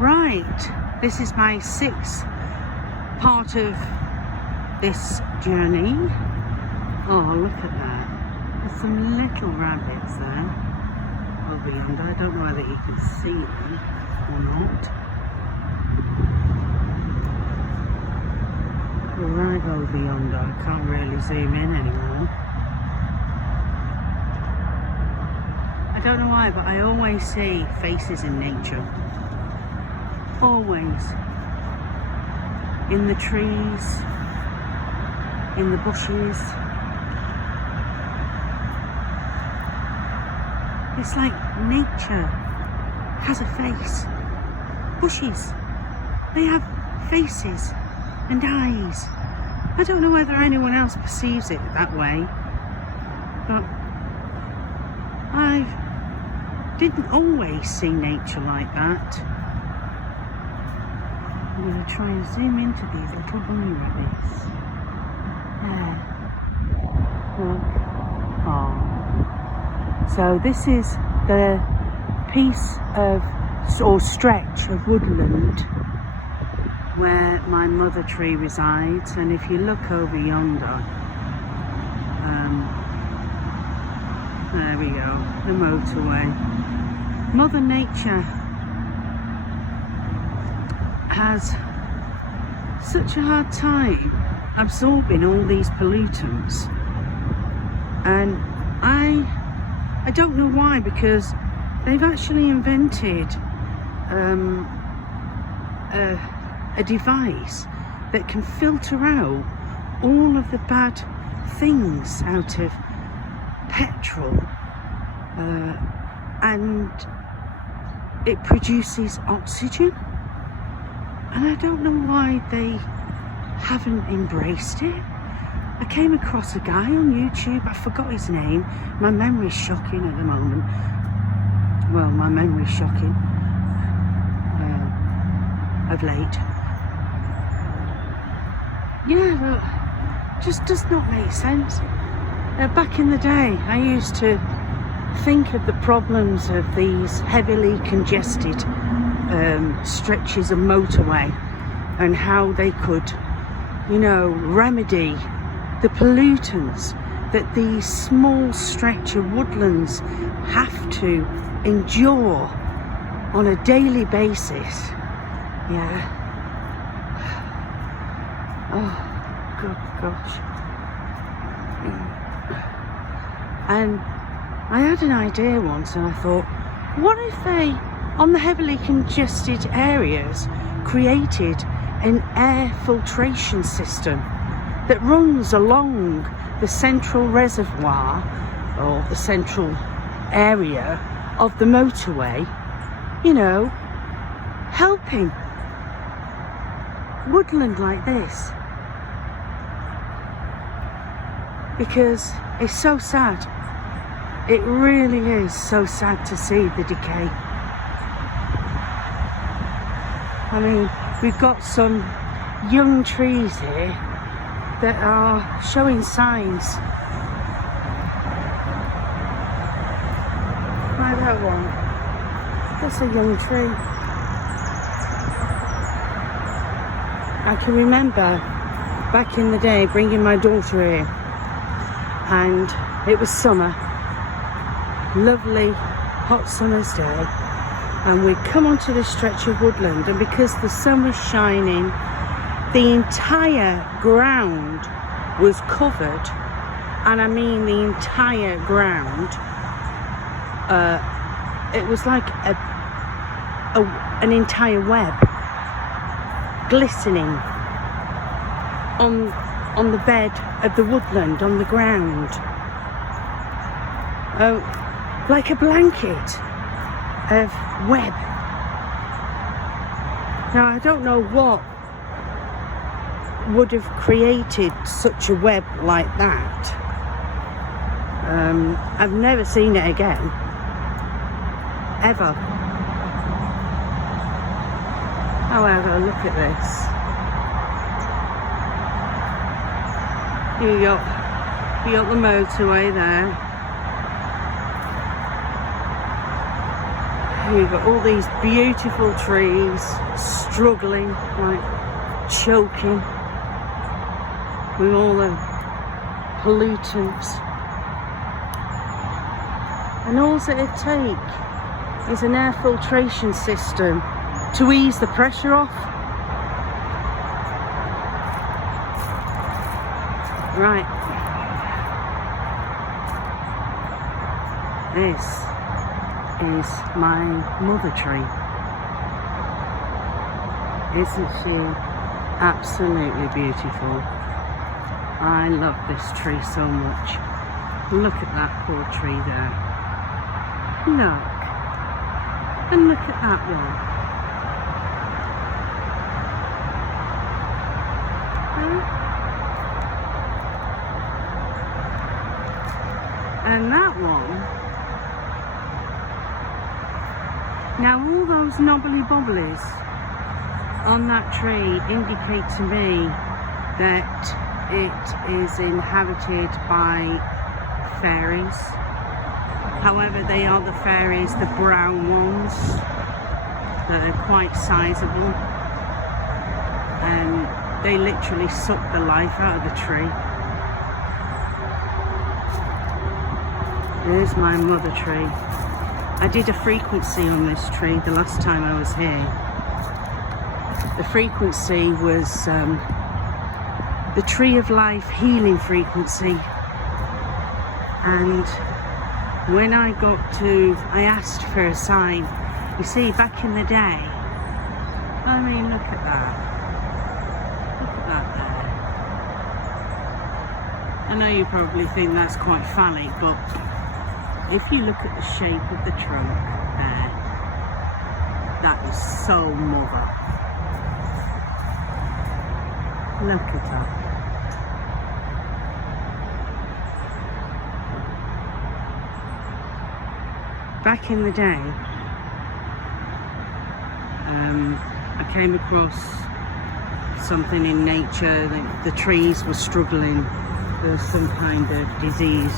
Right, this is my sixth part of this journey. Oh, look at that. There's some little rabbits there over yonder. I don't know whether you can see them or not. They're right over yonder. I can't really zoom in anymore. I don't know why, but I always see faces in nature. Always. In the trees, in the bushes. It's like nature has a face. Bushes, they have faces and eyes. I don't know whether anyone else perceives it that way, but I didn't always see nature like that. I'm going to try and zoom into these little bunny rabbits. There. Look. Oh. So this is the piece of, or stretch of woodland where my mother tree resides, and if you look over yonder, there we go, the motorway. Mother Nature has such a hard time absorbing all these pollutants, and I don't know why, because they've actually invented a device that can filter out all of the bad things out of petrol, and it produces oxygen, and I don't know why they haven't embraced it. I came across a guy on YouTube, I forgot his name, my memory's shocking at the moment. Well, my memory's shocking of late. Yeah, well, just does not make sense. Back in the day, I used to think of the problems of these heavily congested stretches of motorway and how they could, you know, remedy the pollutants that these small stretch of woodlands have to endure on a daily basis. Yeah. Oh, good gosh. And I had an idea once, and I thought, what if they, on the heavily congested areas, created an air filtration system that runs along the central reservoir, or the central area of the motorway, you know, helping woodland like this, because it's so sad. It really is so sad to see the decay. I mean, we've got some young trees here that are showing signs. Like that one. That's a young tree. I can remember back in the day bringing my daughter here, and it was summer, lovely hot summer's day, and we'd come onto this stretch of woodland, and because the sun was shining, the entire ground was covered, and I mean the entire ground. It was like an entire web glistening on the bed of the woodland, on the ground. Oh, like a blanket of web. Now, I don't know what would have created such a web like that. I've never seen it again, ever. However, look at this. You got the motorway there. You've got all these beautiful trees struggling, like choking with all the pollutants. And all that it takes is an air filtration system to ease the pressure off. Right. This is my mother tree. Isn't she absolutely beautiful? I love this tree so much. Look at that poor tree there. Look. And look at that one. And that one. Now all those knobbly bobblies on that tree indicate to me that it is inhabited by fairies. However, they are the fairies, the brown ones, that are quite sizable, and they literally suck the life out of the tree. There's my mother tree. I did a frequency on this tree the last time I was here. The frequency was the Tree of Life healing frequency, and when I asked for a sign. You see, back in the day, I mean, look at that. Look at that there. I know you probably think that's quite phallic, but if you look at the shape of the trunk there, that is so mother. Look at that. Back in the day, I came across something in nature. The trees were struggling. There was some kind of disease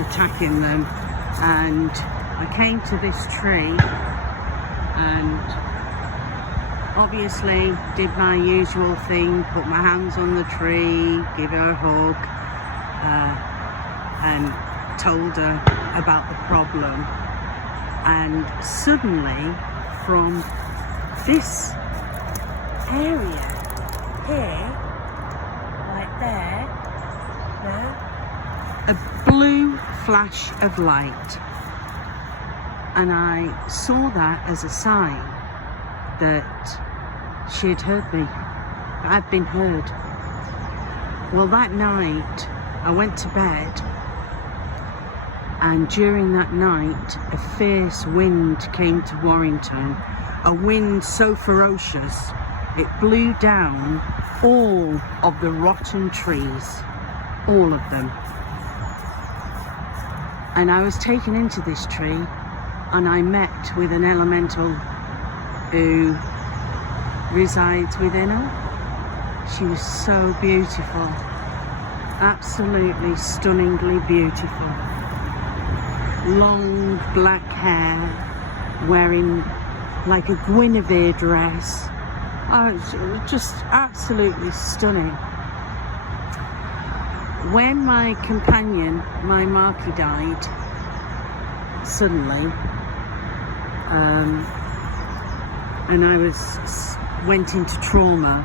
attacking them, and I came to this tree and obviously did my usual thing, put my hands on the tree, give her a hug, and told her about the problem. And suddenly, from this area here, right there, a blue flash of light. And I saw that as a sign that she had heard me. I'd been heard. Well, that night, I went to bed. And during that night, a fierce wind came to Warrington. A wind so ferocious, it blew down all of the rotten trees. All of them. And I was taken into this tree, and I met with an elemental who resides within her. She was so beautiful. Absolutely stunningly beautiful. Long black hair, wearing like a Guinevere dress. Oh, it was just absolutely stunning. When my companion, my Marky, died suddenly, and I went into trauma,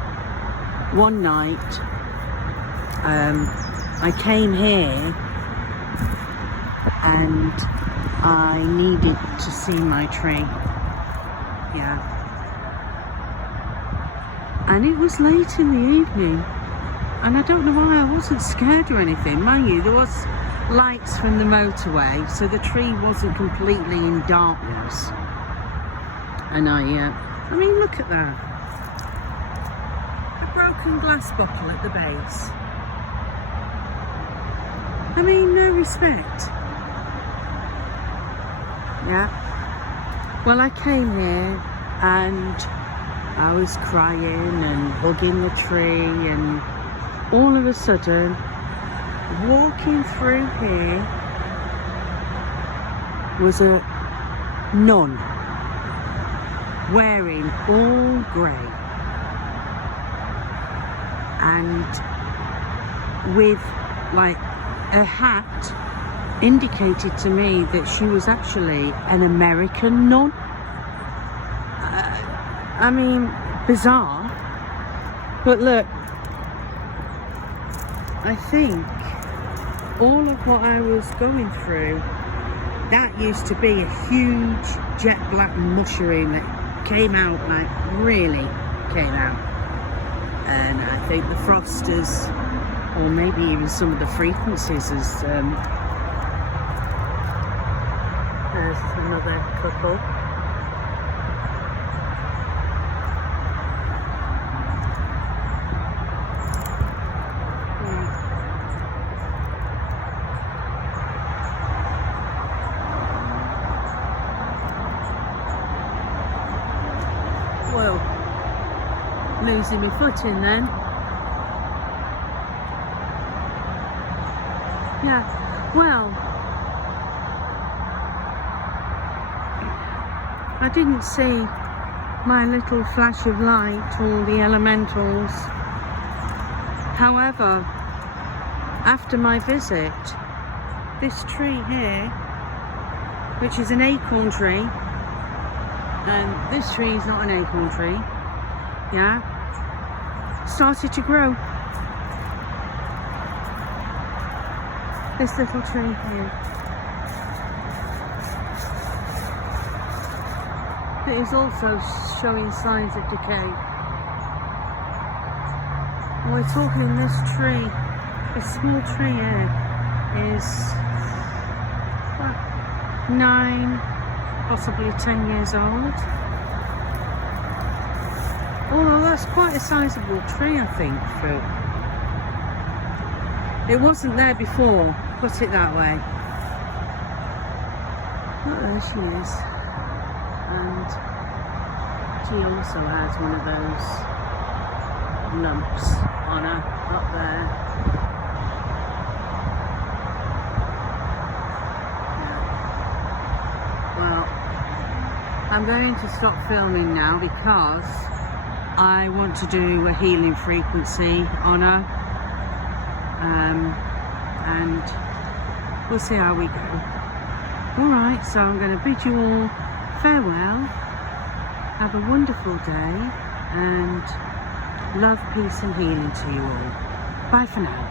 one night I came here and I needed to see my tree. Yeah. And it was late in the evening, and I don't know why I wasn't scared or anything. Mind you, there was lights from the motorway, so the tree wasn't completely in darkness. And I mean, look at that. A broken glass bottle at the base. I mean, no respect. Yeah. Well, I came here and I was crying and hugging the tree, and all of a sudden, walking through here was a nun. wearing all grey and with like a hat indicated to me that she was actually an American nun. I mean, bizarre. But look, I think all of what I was going through, that used to be a huge jet black mushroom that came out, like really came out. And I think the frost has, or maybe even some of the frequencies has, there's another couple. Well, losing my footing then. Yeah, well, I didn't see my little flash of light or the elementals. However, after my visit, this tree here, which is an acorn tree, and this tree is not an acorn tree, yeah, started to grow. This little tree here. It is also showing signs of decay. We're talking this tree, this small tree here, is 9, possibly 10 years old. Although that's quite a sizable tree, I think, for... It wasn't there before, put it that way. Oh, there she is. And she also has one of those lumps on her up there. Yeah. Well, I'm going to stop filming now because I want to do a healing frequency on her. And we'll see how we go. Alright, so I'm going to bid you all farewell. Have a wonderful day and love, peace and healing to you all. Bye for now.